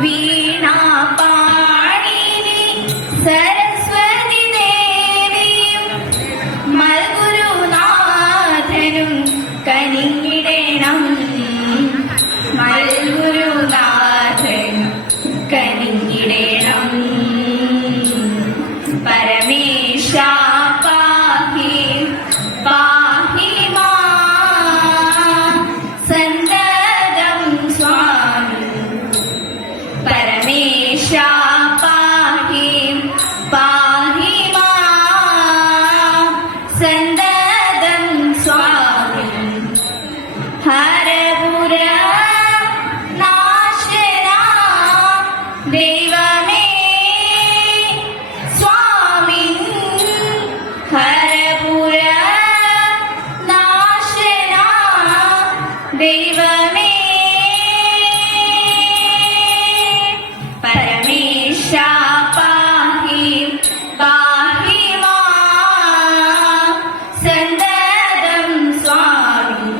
വീണാ പാണിനി സരസ്വതി ദേവിയും മൽഗുരുനാഥനും കനിഞ്ഞിടേണം. മൽഗുരുനാഥനും കനിഞ്ഞിടേണം. പരമേശ പാഹി പാഹി മാം സന്തതം സ്വാമി. പരമേശ പാഹി പാഹി മാം സന്തതം സ്വാമി. ഹരപുര നാശന ദൈവമേ സ്വാമിൻ. ഹരപുര നാശന ദൈവമേ. പരമേശ പാഹി പാഹി മാം സന്തതം സ്വാമി.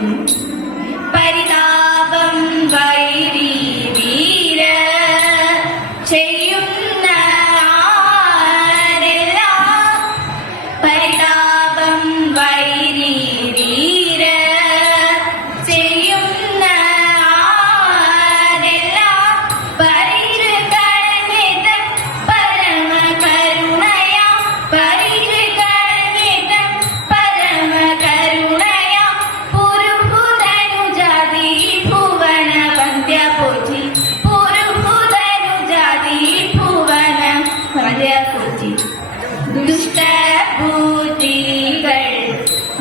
പരിതാപം വൈരി വീര ചെയ്യുന്ന ആരെല്ലാം. പരിതാപം വൈരി വീര ചെയ്യുന്ന ആരെല്ലാം. പരിരുകളഞ്ഞിത പരമകരുണയ. പരിരുകളഞ്ഞിത പരമകരുണയ. പുരുഹുതനുജാതി ഭുവന വന്ദ്യ പോറ്റി. പുരുഹുതനുജാതി ഭുവന വന്ദ്യ പോറ്റി. ദുഷ്ടബുദ്ധികൾ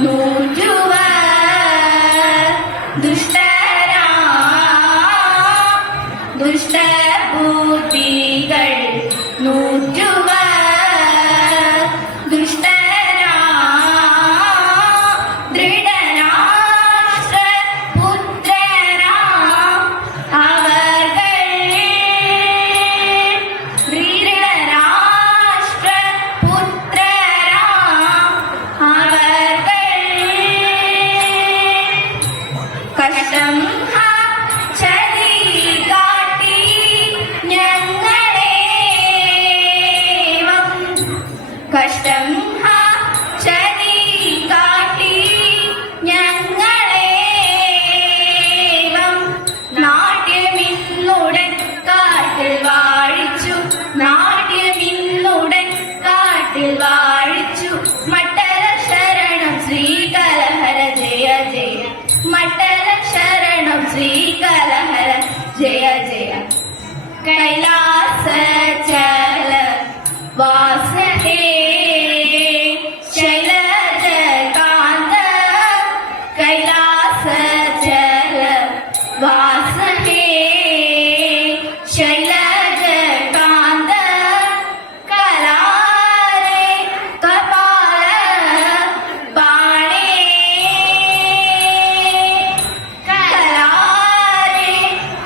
നൂറ്റുവ ദുഷ്ടരാ. ദുഷ്ടബുദ്ധികൾ നൂറ്റുവ ദുഷ്ടരാ. ദൃഢരാഷ്ട്ര പുത്രരാ അവർകൾ. ദൃഢരാഷ്ട്ര പുത്രരാ അവർകൾ. കഷ്ടം ചതി കാട്ടി ഞങ്ങളെ. കഷ്ടം ചതി കാട്ടി ഞങ്ങളെ. നാട്യമിന്നുടൻ കാട്ടിൽ വാഴിച്ചു. നാട്യമിന്നുടൻ കാട്ടിൽ വാഴിച്ചു. മട്ടല ശരണം ശ്രീകലഹര ജയ ജയ. മട്ടല ശരണം ശ്രീകലഹര ജയ ജയ. കൈലാസ ചല വാസ ഹേ ശൈലജ കാന്ത. കൈലാസ ചല വാസ ഹേ ശൈലജ കാന്ത. കലാരേ കപാല ബാണേ. കലാരേ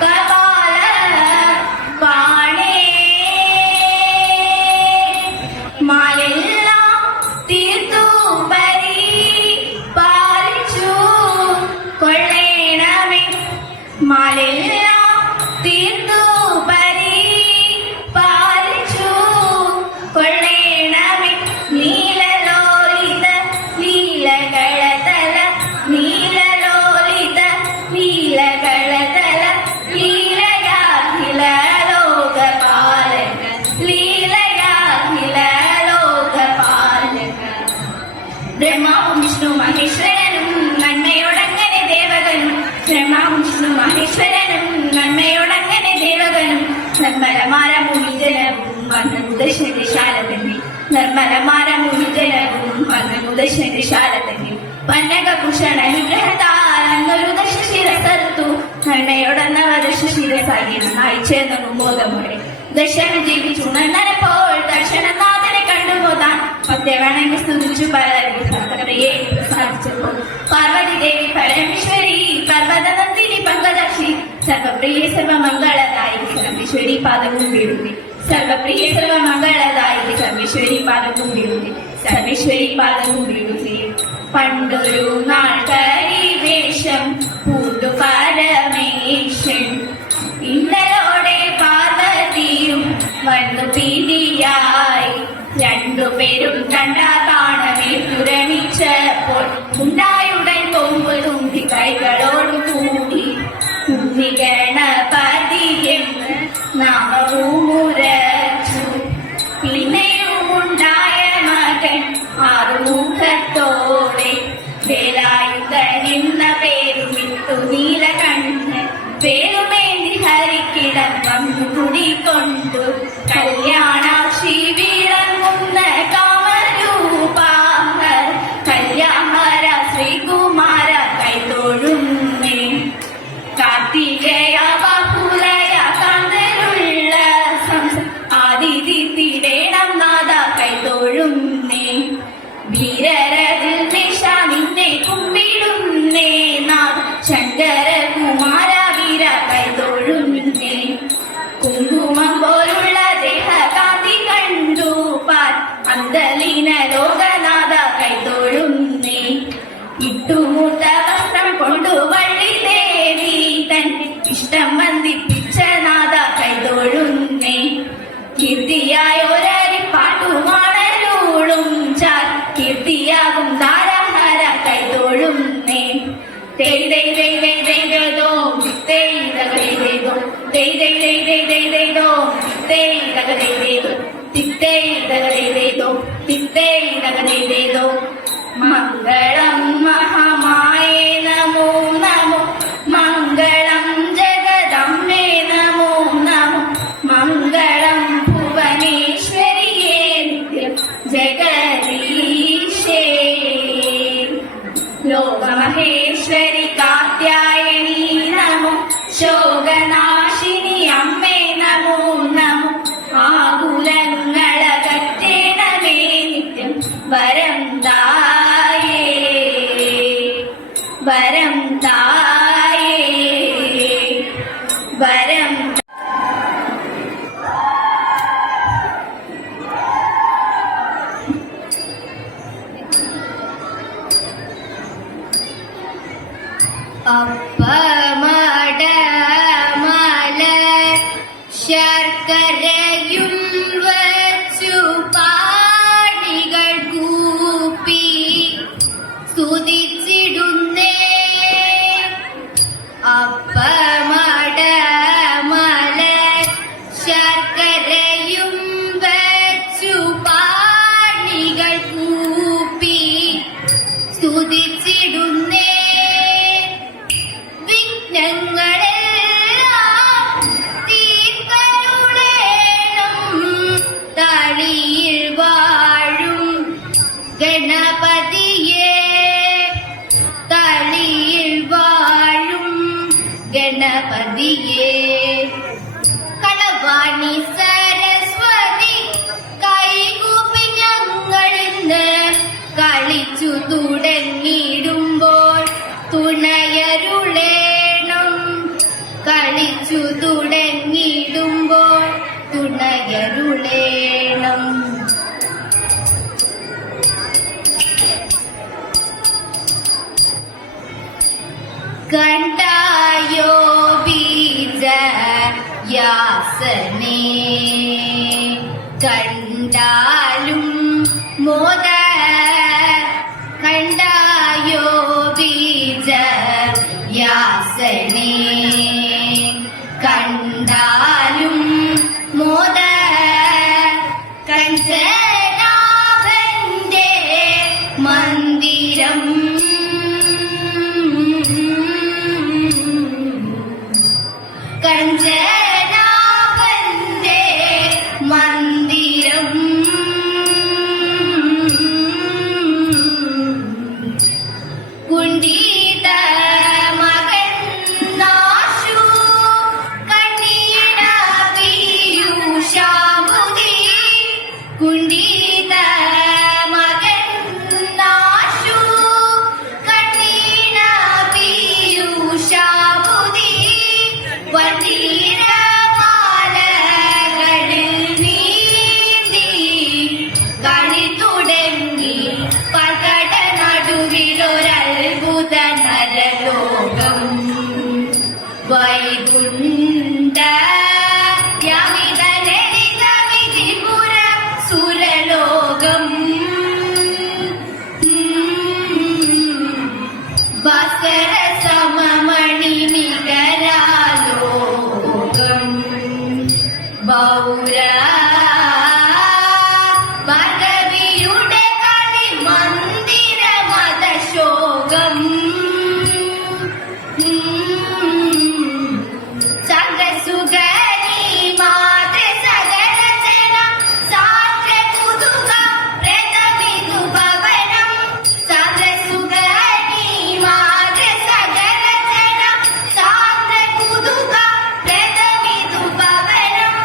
കപാല ബാണേ. മാലെല്ലാം തീർത്തു പരിപാലിച്ചു കൊള്ളേണമേ. മാലെല്ലാം തീർത്തു പരിപാലിച്ചു കൊള്ളേണമേ. നീലലോലിത ലീലകളതല. നീലലോലിത ലീലകളതല. ലീലയാഖില ലോകപാലക. ലീലയാഖില ലോകപാലക. ബ്രഹ്മാവും വിഷ്ണു മഹേശ്വരനും നന്മയോടങ്ങനെ ദേവകനും. ബ്രഹ്മാവും വിഷ്ണു മഹേശ്വരനും നന്മയോടങ്ങനെ ദേവകനും. നിർമ്മലമാര മുനിജനവും വന്നനുദശന്റെ ശാലതന്നിൽ. നിർമ്മലമാര മുനിജനവും വന്നനുദശന്റെ ശാലതന്നിൽ. പന്നകഭൂഷണ അനുഗ്രഹത്താൽ അന്നൊരു ദശ ശിരസർത്തു. നന്മയോടന്നവ ദശ ശിരസായി നന്നായി ചേർന്നു ബോധമോടെ. ദശന ജീവിച്ചുണർന്നപ്പോൾ ദർശനനാഥനെ കണ്ടുപോതാൻ. പത്യവണങ്ങി സ്തുതിച്ചു പലരും സകലയെ പ്രസാദിച്ചപ്പോൾ. പാർവതി ദേവി പരമേശ്വരി പർവ്വതനന്ദിനി പങ്കദർശി. സർവപ്രിയ സർവമംഗളദായി സർവേശ്വരി പാദവും വീഴുന്നി. സർവപ്രിയ സർവമംഗളദായി സർവേശ്വരി പാദവും വീഴുന്നി. സർവേശ്വരി പാദവും വീഴുന്നി. പണ്ടൊരു നാൾ കരിവേഷം പൂണ്ടു പരമേശൻ. ഇന്നലോടെ പാർവ ഭീതിയായി. രണ്ടുപേരും കണ്ടാതാണമേറ്റുരമിച്ചപ്പോൾ ഉണ്ടായുടൻ കൊമ്പ് തുമ്പി കൈകളോട് കൂടി ഉണ്ണി ഗണപതിയെന്ന് നാമവുമുരച്ചു. പിന്നെയുമുണ്ടായ മകൻ ആറുമുഖത്തോടെ വേലായുധൻ എന്ന പേരുമിട്ടു നീലകണ്ഠൻ. പേരുമേന്തി ഹരിക്കിടം വന്നു കുടികൊണ്ടു കല്യാണാക്ഷി വിളങ്ങുന്ന കാമരൂപ കല്യാണ ശ്രീകുമാര കൈതൊഴുന്നേ. കാർത്തികേയ ബാഹുലയ കാന്തരുള്ള ആദിതി തിരേണം നാദ കൈതൊഴുന്നേ. വീരരതിൽ നിഷ നിന്നെ കുമ്പിടുന്നേ നാഥ ശങ്കരകുമാര വീര കൈതൊഴുന്നേ. കുങ്കുമം പോലുള്ള ദേഹകാന്തി കണ്ടു പാർ അന്തലീന ലോകനാഥ കൈതൊഴുന്നേ. ഇട്ടുമൂത്ത വസ്ത്രം കൊണ്ടു വള്ളി ദേവി തൻ ഇഷ്ടം വന്ദിപ്പിച്ച നാഥ കൈതൊഴുന്നേ. കീർത്തിയായൊരരിപ്പാട്ടുമാണരുളും ചാൽ കീർത്തിയാകും താരഹര കൈതൊഴുന്നേ. തേയ് തേയ് തേയ് തേയ് തേയ് തേയ്തോ തേയ് തകതേയ് തേയ്തോ തേയ് തേയ് തേയ് തേയ് തേയ് തേയ്തോ തേയ് തകതേയ് തേയ്തോ തിത്തേയ് തകതേയ് തേയ്തോ തിത്തേയ് തകതേയ് തേയ്തോ. മംഗളം മഹാമായേ നമോ നമോ മംഗളം ജഗദംബേ നമോ നമോ മംഗളം ഭുവനേശ്വരിയേ നിത്യം ജഗദീശേ. ലോകമഹേശ്വരി കാത്യായനി നമോ ശോകനാശിനി അമ്മേ നമോ നമോ ആകുലങ്ങളകറ്റേണമേ നിത്യം വരം തായേ വരം തായേ വരം. അപ്പമടമല ശർക്കരയും വച്ചു പാടികൾ കൂപ്പി സ്തുതിച്ചിടുന്നേ. അപ്പമടമല ശർക്കരയും വച്ചു പാടികൾ കൂപ്പി സ്തുതിച്ചിടുന്നേ. വിഘ്നങ്ങളെല്ലാം തീർക്കരുളേണം തളിയിൽ വാഴും ഗണപതിയേ. തളിയിൽ വാഴും ഗണപതിയേ. കളവാണി സരസ്വതി കൈകൂപ്പി ഞങ്ങളിന്ന് കളിച്ചു തുടങ്ങിയിടുമ്പോൾ തുണയരുളേണം. കളിച്ചു തുടങ്ങിയിടുമ്പോൾ തുണയരുളേണം. കണ്ടായോ ബീജ യാസനേ കണ്ടാലും മോദ കണ്ടായോ ബീജ യാസനേ കണ്ടാലും മോദ കഞ്ചനാഭന്റെ മന്ദിരം കഞ്ചനാഭന്റെ മന്ദിരം കുണ്ടീത മകൻ നാശു കണ്ണീര പീയൂഷാമുദി കുണ്ടി ബൗര ഭഗവിയുടെ കളി മന്ദിര മതശോകം സകസുഗരി മാതൃ സകല ജന സാന്ദ്ര കുതുക പ്രഥമിതു ഭവനം സകസുഗരി മാതൃ സകല ജന സാന്ദ്ര കുതുക പ്രഥമിതു ഭവനം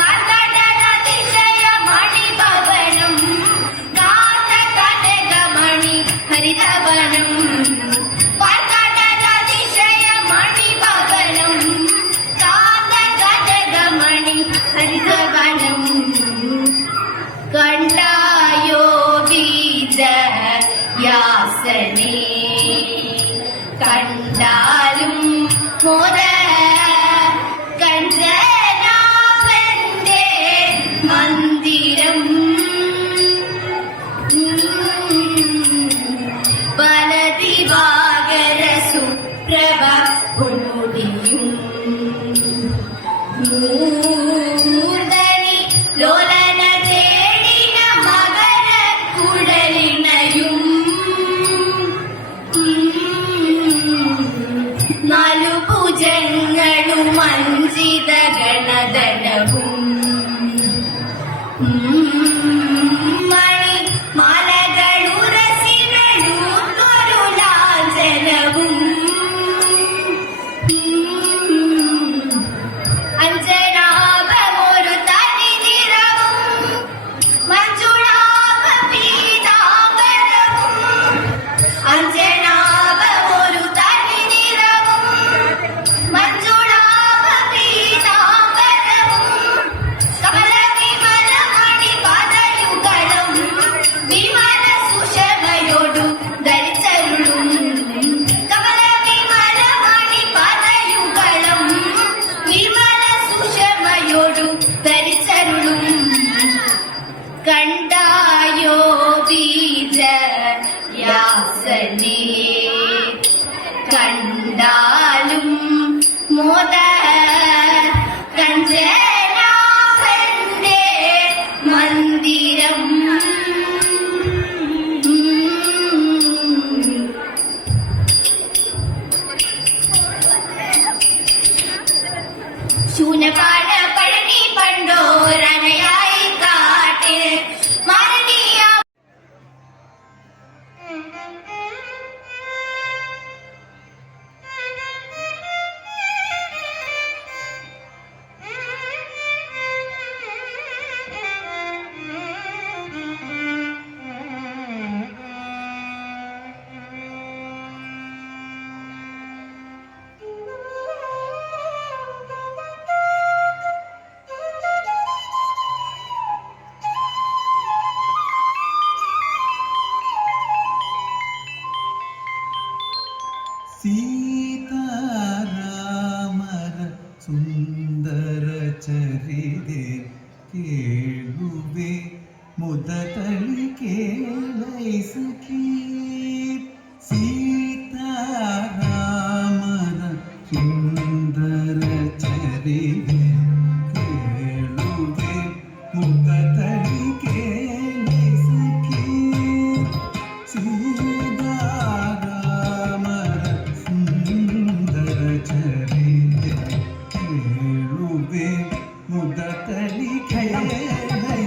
പകടനതിശയ മണി ഭവനം ഗാത കനകമണി ഹരിതവനം പകടനതിശയ മണി ഭവനം ഗാത കനകമണി ഹരിതവനം കണ്ടായോ ബീജ യാസനെ കണ്ടാലും മോദ കഞ്ചനാഭന്റെ മന്ദിരം വലതിവാകര സുപ്രഭ ഉണുടിയും മൂർധനി ലോലന തേടിന മകര കുടലിണയും നാലു ഭുജങ്ങളും മഞ്ജിത ഗണധനവും മണി മാലകളുറസിനൂത്തൊരു ലാഞ്ചനവും അഞ്ജനാഭമൊരു തനി നിറവും മഞ്ജുളാഭ പീതാംബരവും അഞ്ജനാഭമൊരു തനി നിറവും മഞ്ജുളാഭ പീതാംബരവും കമല വിമല മണി പദയുഗളം വിമല സുഷമയോടു ധരിച്ചരുളും കമല വിമല മണി പദയുഗളം വിമല സുഷമയോടു ധരിച്ചരുളും കണ്ടായോ ബീജ യാസനെ കണ്ടാലും മോദ കഞ്ചനാഭന്റെ മന്ദിരം ശൂനപാട പഴനി പണ്ടോരനയായി കാട്ടിൽ മരണിയ സീതാരാമര സുന്ദര ചരിതേ കേളുവേ മുദതളി കേളൈ സഖീ സീതാരാമര സുന്ദര ചരിതേ കേളുവേ മുദതളി കേളൈ സഖീ സീതാരാമര സുന്ദര ചരിതേ കേളുവേ മുദതളി കേളൈ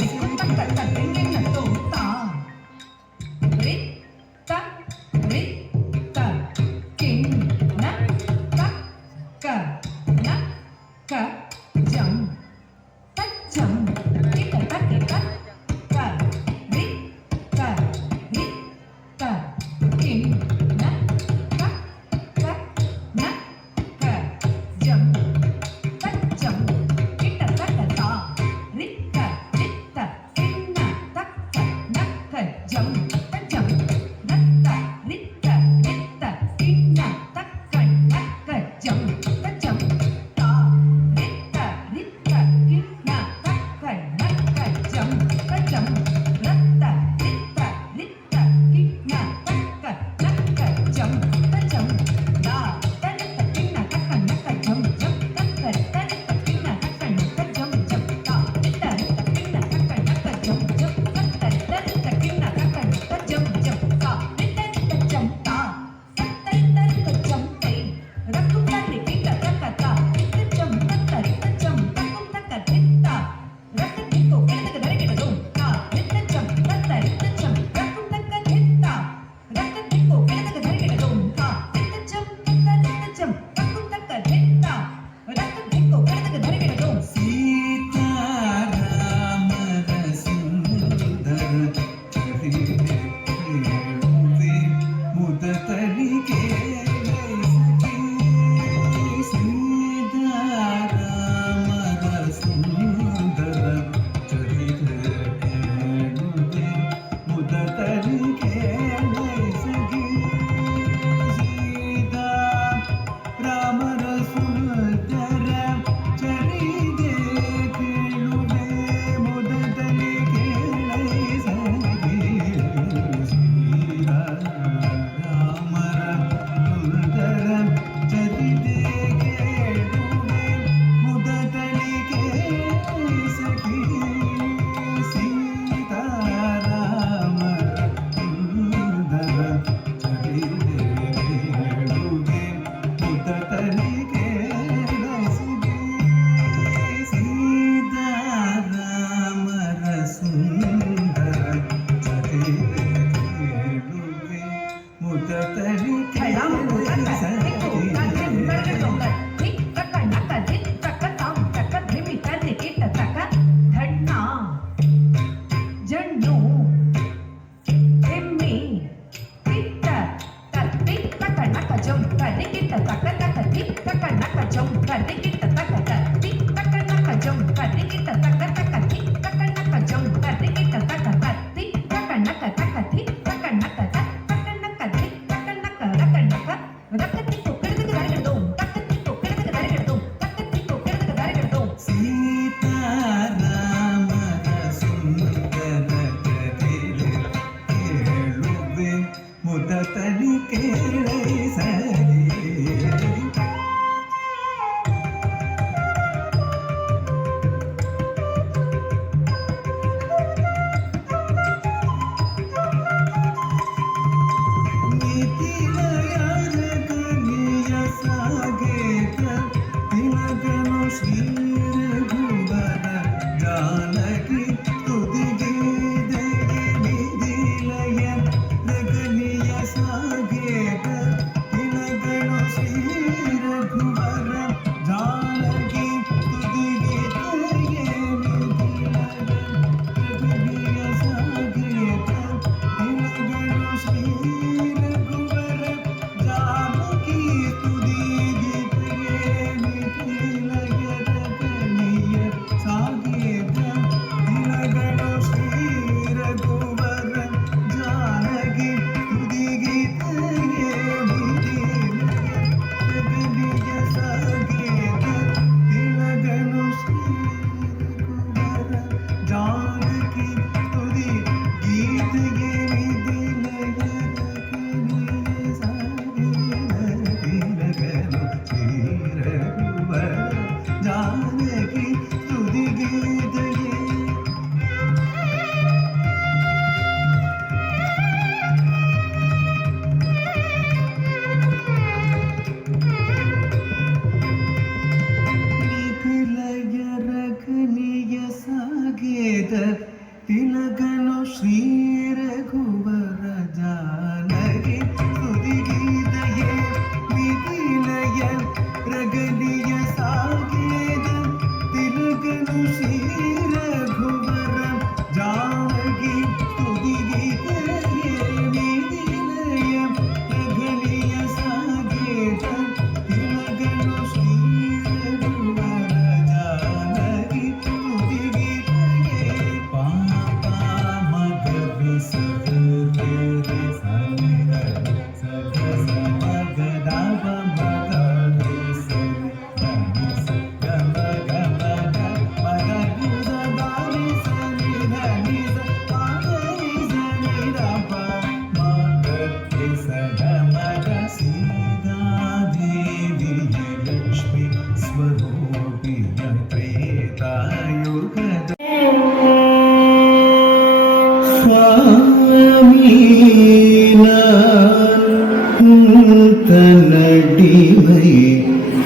தன்னடிமை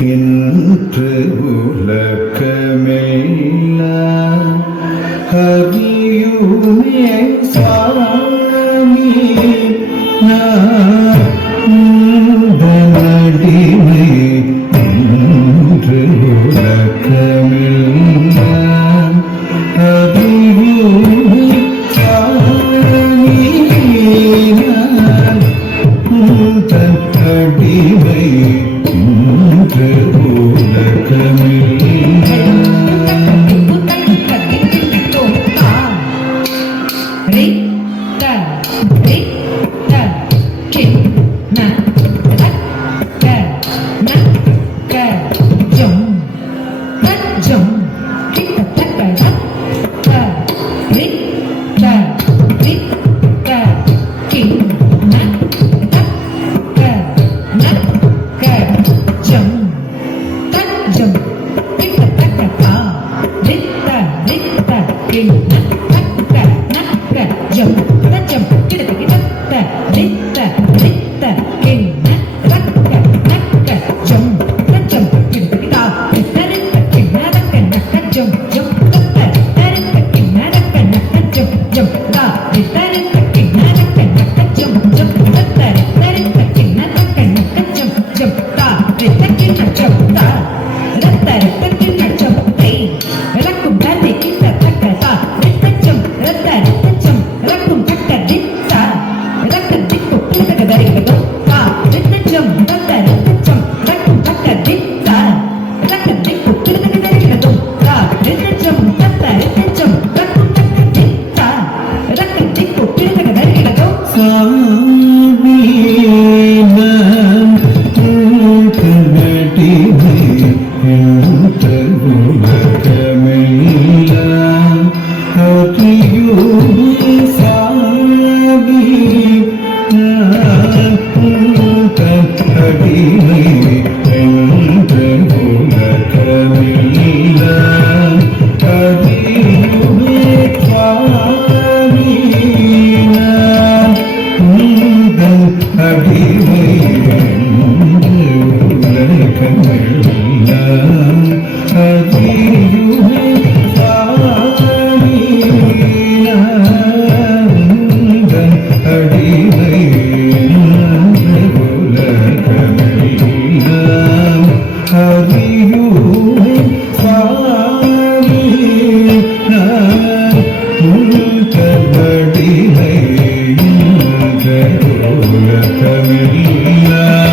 என்று உலகமெல்லாம் அறியுமே சாமி தன்னடிமை என்று உலகமெல்லாம் அறியுமே அடிமை என்று கபடிமை உலகமில்லை